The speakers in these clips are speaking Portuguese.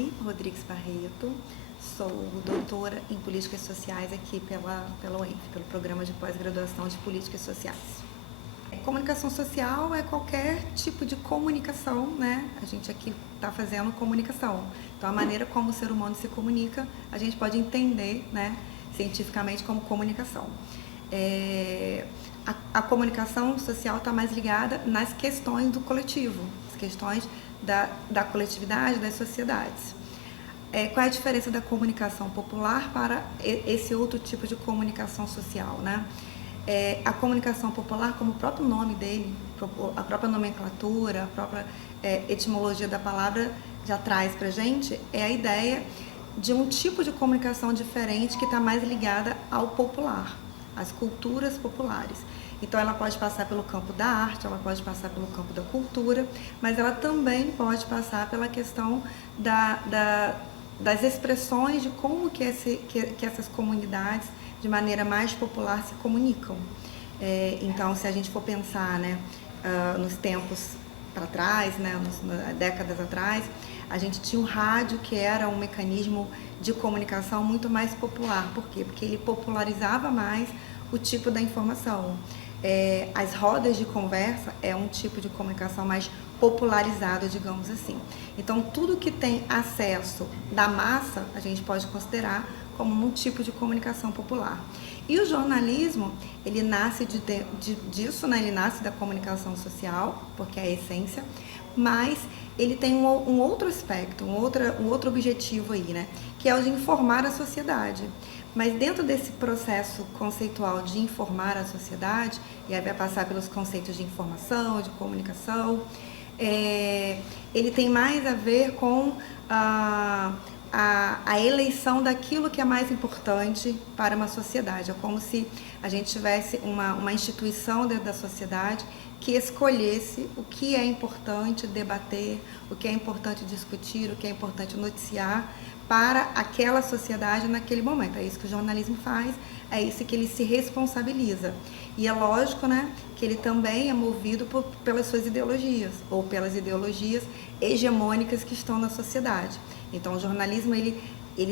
Daiane Rodrigues Barreto, sou doutora em Políticas Sociais aqui pela UENF, pelo Programa de Pós-Graduação de Políticas Sociais. Comunicação social é qualquer tipo de comunicação, né? A gente aqui está fazendo comunicação. Então, a maneira como o ser humano se comunica, a gente pode entender, né, cientificamente como comunicação. A comunicação social está mais ligada nas questões do coletivo, as questões da coletividade, das sociedades. Qual é a diferença da comunicação popular para esse outro tipo de comunicação social, né? A comunicação popular, como o próprio nome dele, a própria nomenclatura, a própria etimologia da palavra já traz para a gente, é a ideia de um tipo de comunicação diferente que está mais ligada ao popular, às culturas populares. Então, ela pode passar pelo campo da arte, ela pode passar pelo campo da cultura, mas ela também pode passar pela questão das expressões de como que essas comunidades, de maneira mais popular, se comunicam. Então, se a gente for pensar, né, nos tempos para trás, né, décadas atrás, a gente tinha o rádio, que era um mecanismo de comunicação muito mais popular. Por quê? Porque ele popularizava mais o tipo da informação. As rodas de conversa é um tipo de comunicação mais popularizado, digamos assim. Então, tudo que tem acesso da massa, a gente pode considerar como um tipo de comunicação popular. E o jornalismo, ele nasce disso, né? Ele nasce da comunicação social, porque é a essência, mas ele tem um outro aspecto, um outro objetivo aí, né? Que é o de informar a sociedade. Mas dentro desse processo conceitual de informar a sociedade, e aí vai passar pelos conceitos de informação, de comunicação, ele tem mais a ver com a eleição daquilo que é mais importante para uma sociedade. É como se a gente tivesse uma instituição dentro da sociedade que escolhesse o que é importante debater, o que é importante discutir, o que é importante noticiar para aquela sociedade naquele momento. É isso que o jornalismo faz, é isso que ele se responsabiliza. E é lógico, né, que ele também é movido pelas suas ideologias, ou pelas ideologias hegemônicas que estão na sociedade. Então, o jornalismo ele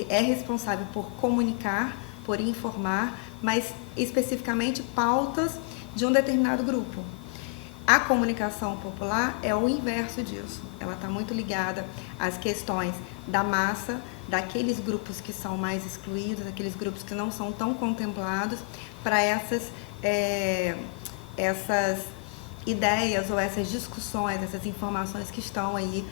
é responsável por comunicar, por informar, mas especificamente pautas de um determinado grupo. A comunicação popular é o inverso disso. Ela está muito ligada às questões da massa, daqueles grupos que são mais excluídos, daqueles grupos que não são tão contemplados, para essas ideias ou essas discussões, essas informações que estão aí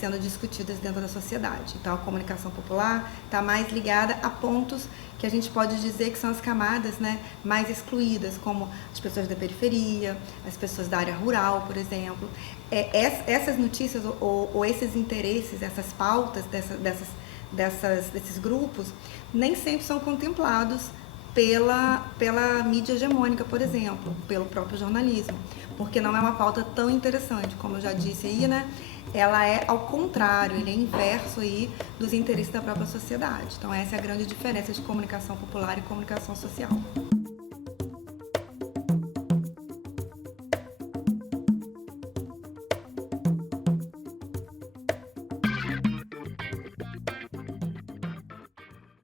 sendo discutidas dentro da sociedade. Então, a comunicação popular está mais ligada a pontos que a gente pode dizer que são as camadas, né, mais excluídas, como as pessoas da periferia, as pessoas da área rural, por exemplo. Essas notícias ou esses interesses, essas pautas desses grupos, nem sempre são contemplados pela mídia hegemônica, por exemplo, pelo próprio jornalismo, porque não é uma pauta tão interessante, como eu já disse aí, né? Ela é ao contrário, ele é inverso aí dos interesses da própria sociedade. Então, essa é a grande diferença de comunicação popular e comunicação social.